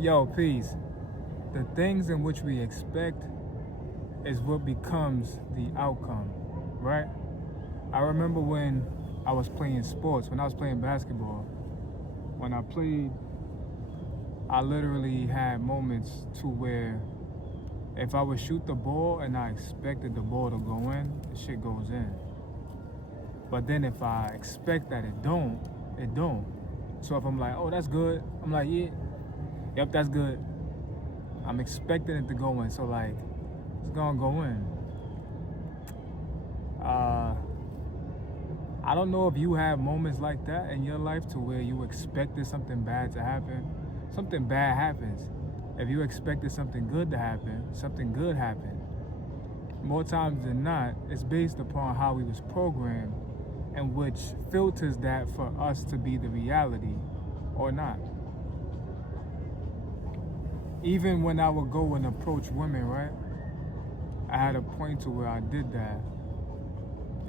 Yo, peace. The things in which we expect is what becomes the outcome, right? I remember when I was playing sports, when I was playing basketball. When I played, I literally had moments to where if I would shoot the ball and I expected the ball to go in, the shit goes in. But then if I expect that it don't, it don't. So if I'm like, oh, that's good, I'm like, yeah, yep, that's good. I'm expecting it to go in, so like, it's gonna go in. I don't know if you have moments like that in your life to where you expected something bad to happen. Something bad happens. If you expected something good to happen, something good happened. More times than not, it's based upon how we was programmed and which filters that for us to be the reality or not. Even when I would go and approach women, right? I had a point to where I did that.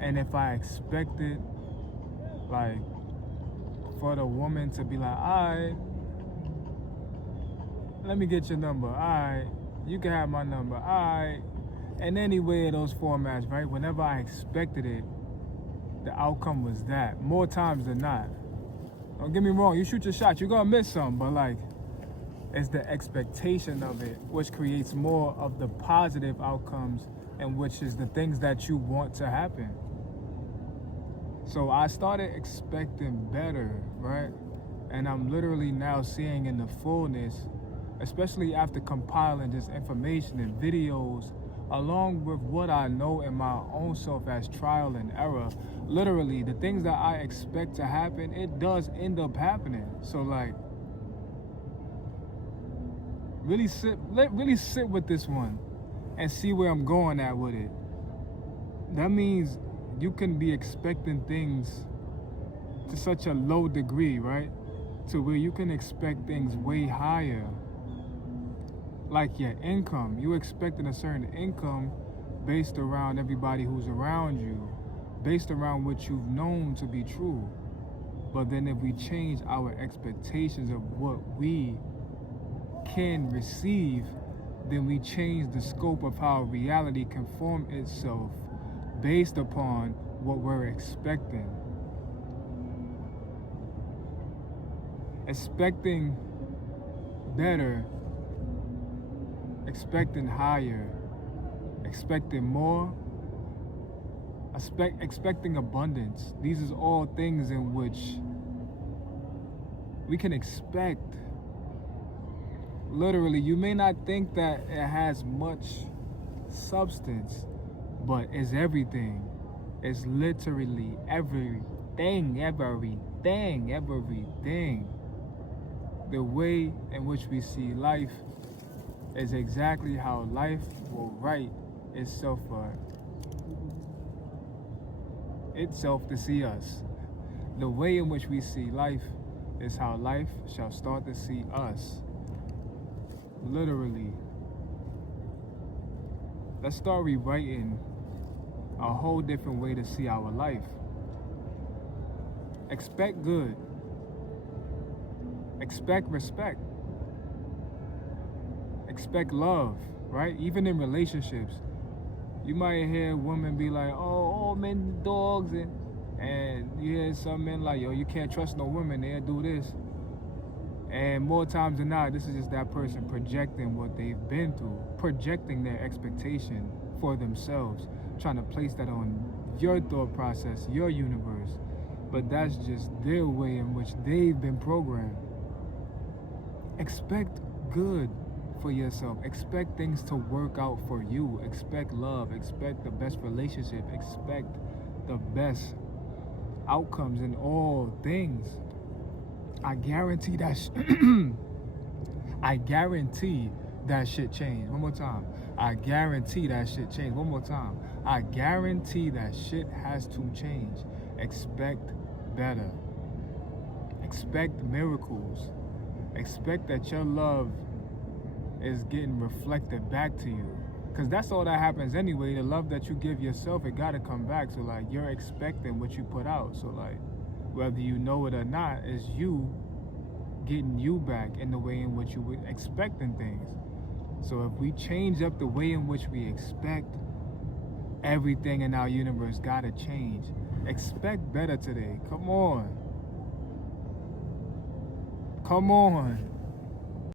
And if I expected, like, for the woman to be like, alright, let me get your number, alright, you can have my number, alright. And any way of those formats, right? Whenever I expected it, the outcome was that. More times than not. Don't get me wrong, you shoot your shot, you're gonna miss some, but like, it's the expectation of it which creates more of the positive outcomes, and which is the things that you want to happen. So I started expecting better, right? And I'm literally now seeing in the fullness, especially after compiling this information and videos, along with what I know in my own self as trial and error. Literally, the things that I expect to happen, it does end up happening. So like, really sit with this one and see where I'm going at with it. That means you can be expecting things to such a low degree, right? To where you can expect things way higher. Like your income. You expecting a certain income based around everybody who's around you, based around what you've known to be true. But then if we change our expectations of what we can receive, then we change the scope of how reality can form itself based upon what we're expecting. Expecting better, expecting higher, expecting more, expecting abundance. These is all things in which we can expect. Literally, you may not think that it has much substance, but it's everything. It's literally everything. The way in which we see life is exactly how life will write itself to see us. The way in which we see life is how life shall start to see us. Literally. Let's start rewriting a whole different way to see our life. Expect good. Expect respect. Expect love, right? Even in relationships. You might hear women be like, oh, men dogs, and you hear some men like, yo, you can't trust no women, they'll do this. And more times than not, this is just that person projecting what they've been through, projecting their expectation for themselves, trying to place that on your thought process, your universe. But that's just their way in which they've been programmed. Expect good for yourself. Expect things to work out for you. Expect love. Expect the best relationship. Expect the best outcomes in all things. I guarantee that I guarantee that shit changed. One more time. I guarantee that shit changed. One more time. I guarantee that shit has to change. Expect better. Expect miracles. Expect that your love is getting reflected back to you. Because that's all that happens anyway. The love that you give yourself, it gotta come back. So like, you're expecting what you put out. So like, whether you know it or not, it's you getting you back in the way in which you were expecting things. So if we change up the way in which we expect, everything in our universe gotta change. Expect better today. Come on. Come on.